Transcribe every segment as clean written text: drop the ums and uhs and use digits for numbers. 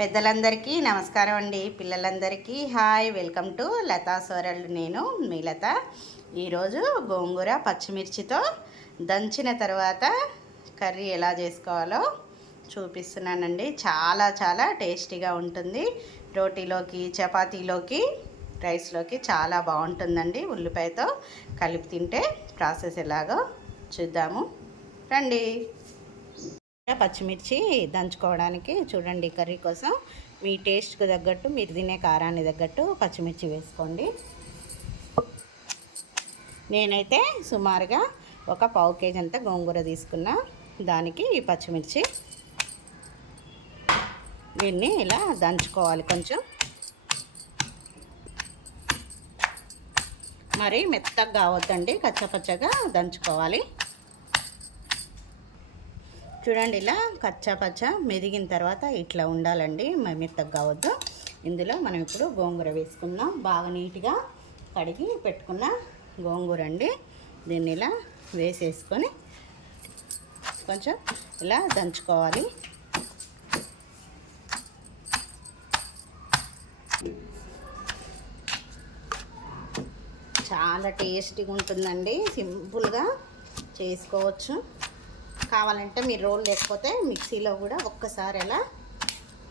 పెద్దలందరికీ నమస్కారం అండి. పిల్లలందరికీ హాయ్, వెల్కమ్ టు లతా సోరళ్ళు. నేను మీ లత. ఈరోజు గోంగూర పచ్చిమిర్చితో దంచిన తర్వాత కర్రీ ఎలా చేసుకోవాలో చూపిస్తున్నానండి. చాలా చాలా టేస్టీగా ఉంటుంది. రోటీలోకి, చపాతీలోకి, రైస్లోకి చాలా బాగుంటుందండి. ఉల్లిపాయతో కలిపి తింటే ప్రాసెస్ ఎలాగో చూద్దాము రండి. పచ్చిమిర్చి దంచుకోవడానికి చూడండి, కర్రీ కోసం మీ టేస్ట్కి తగ్గట్టు, మీరు తినే కారాన్ని తగ్గట్టు పచ్చిమిర్చి వేసుకోండి. నేనైతే సుమారుగా ఒక పావు కేజీ అంతా గోంగూర తీసుకున్నా. దానికి ఈ పచ్చిమిర్చి దీన్ని ఇలా దంచుకోవాలి. కొంచెం మరి మెత్తగా కావద్దండి, కచ్చపచ్చగా దంచుకోవాలి. చూడండి, ఇలా కచ్చాపచ్చ మెదిగిన తర్వాత ఇట్లా ఉండాలండి, మెత్తగా కావద్దు. ఇందులో మనం ఇప్పుడు గోంగూర వేసుకుందాం. బాగా నీట్గా కడిగి పెట్టుకున్న గోంగూర అండి. దీన్ని ఇలా వేసేసుకొని కొంచెం ఇలా దంచుకోవాలి. చాలా టేస్టీగా ఉంటుందండి. సింపుల్గా చేసుకోవచ్చు. కావాలంటే మీరు రోల్ లేకపోతే మిక్సీలో కూడా ఒక్కసారి అలా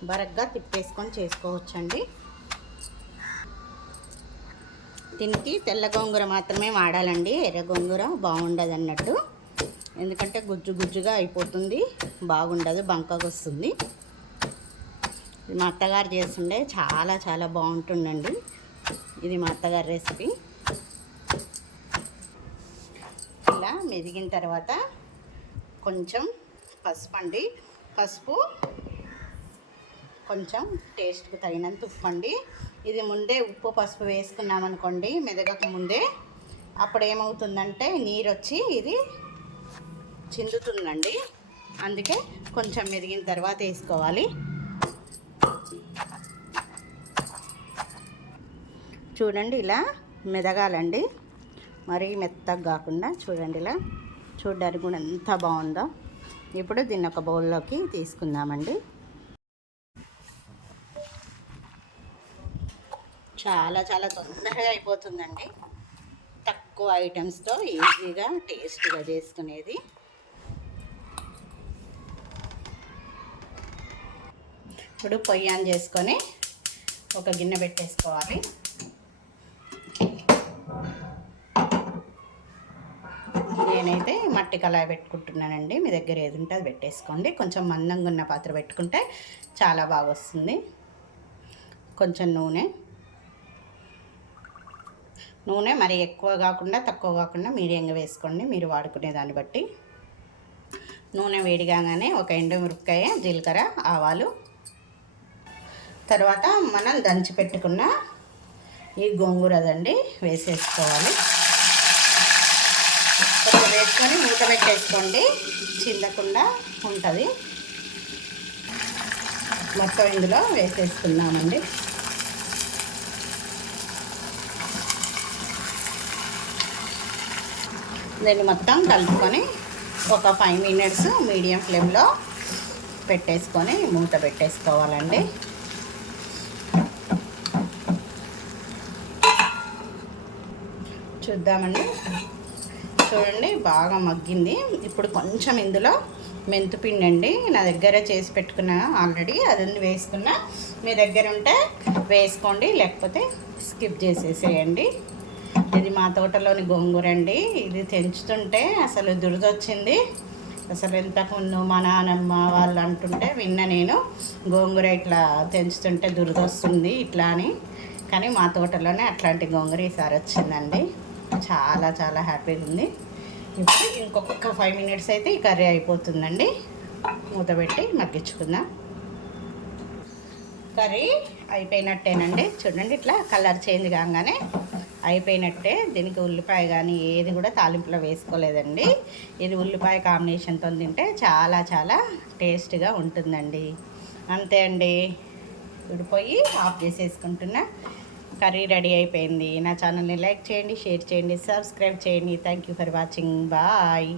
బరగ్గా తిప్పేసుకొని చేసుకోవచ్చండి. దీనికి తెల్ల గోంగూర మాత్రమే వాడాలండి. ఎర్ర గోంగూర బాగుండదు అన్నట్టు, ఎందుకంటే గుజ్జు గుజ్జుగా అయిపోతుంది, బాగుండదు, బంకగా వస్తుంది. మా అత్తగారు చేస్తుండే చాలా చాలా బాగుంటుందండి. ఇది మా అత్తగారి రెసిపీ. ఇలా మెదిగిన తర్వాత కొంచెం పసుపు అండి, పసుపు కొంచెం టేస్ట్కి తగినంత ఉప్పు అండి. ఇది ముందే ఉప్పు పసుపు వేసుకున్నామనుకోండి మెదగక ముందే, అప్పుడు ఏమవుతుందంటే నీరు వచ్చి ఇది చిందుతుందండి. అందుకే కొంచెం మెదిగిన తర్వాత వేసుకోవాలి. చూడండి, ఇలా మెదగాలండి, మరీ మెత్తగా కాకుండా. చూడండి, ఇలా చూడడానికి కూడా ఎంత బాగుందో. ఇప్పుడు దీన్ని ఒక బౌల్లోకి తీసుకుందామండి. చాలా చాలా తొందరగా అయిపోతుందండి, తక్కువ ఐటమ్స్తో ఈజీగా టేస్ట్గా చేసుకునేది. ఇప్పుడు పొయ్యి ఆన్ చేసుకొని ఒక గిన్నె పెట్టేసుకోవాలి. నేనైతే మట్టి కళాయి పెట్టుకుంటున్నానండి. మీ దగ్గర ఏది ఉంటే అది పెట్టేసుకోండి. కొంచెం మందంగా ఉన్న పాత్ర పెట్టుకుంటే చాలా బాగా వస్తుంది. కొంచెం నూనె మరి ఎక్కువ కాకుండా తక్కువ కాకుండా మీడియంగా వేసుకోండి, మీరు వాడుకునే దాన్ని బట్టి. నూనె వేడిగానే ఒక ఎండుమిరపకాయ, జీలకర్ర, ఆవాలు, తర్వాత మనం దంచి పెట్టుకున్న ఈ గోంగూరదండి వేసేసుకోవాలి. కొంచెం వేసుకొని మూత పెట్టేసుకోండి, చిందకుండా ఉంటుంది. మొత్తం ఇందులో వేసేసుకున్నామండి. దీన్ని మొత్తం కలుపుకొని ఒక 5 మినిట్స్ మీడియం ఫ్లేమ్లో పెట్టేసుకొని మూత పెట్టేసుకోవాలండి. చూద్దామండి. చూడండి, బాగా మగ్గింది. ఇప్పుడు కొంచెం ఇందులో మెంతిపిండి అండి, నా దగ్గర చేసి పెట్టుకున్నా ఆల్రెడీ, అది వేసుకున్నా. మీ దగ్గర ఉంటే వేసుకోండి, లేకపోతే స్కిప్ చేసేసేయండి. ఇది మా తోటలోని గోంగూర అండి. ఇది తెంచుతుంటే అసలు దురదొచ్చింది. అసలు ఇంతకుముందు మా నాన్నమ్మ వాళ్ళు అంటుంటే విన్నా నేను, గోంగూర ఇట్లా తెంచుతుంటే దురదొస్తుంది ఇట్లా అని. కానీ మా తోటలోనే అట్లాంటి గోంగూర ఈసారి వచ్చిందండి. చాలా చాలా హ్యాపీగా ఉంది. ఇప్పుడు ఇంకొక 5 మినిట్స్ అయితే ఈ కర్రీ అయిపోతుందండి. మూత పెట్టి మగ్గించుకుందాం. కర్రీ అయిపోయినట్టేనండి. చూడండి, ఇట్లా కలర్ చేంజ్ కాగానే అయిపోయినట్టే. దీనికి ఉల్లిపాయ కానీ ఏది కూడా తాలింపులో వేసుకోలేదండి. ఇది ఉల్లిపాయ కాంబినేషన్తో తింటే చాలా చాలా టేస్ట్గా ఉంటుందండి. అంతే అండి. విడిపోయి ఆఫ్ చేసేసుకుంటున్నా. కర్రీ రెడీ అయిపోయింది. నా ఛానల్ని లైక్ చేయండి, షేర్ చేయండి, సబ్స్క్రైబ్ చేయండి. Thank you for watching. Bye.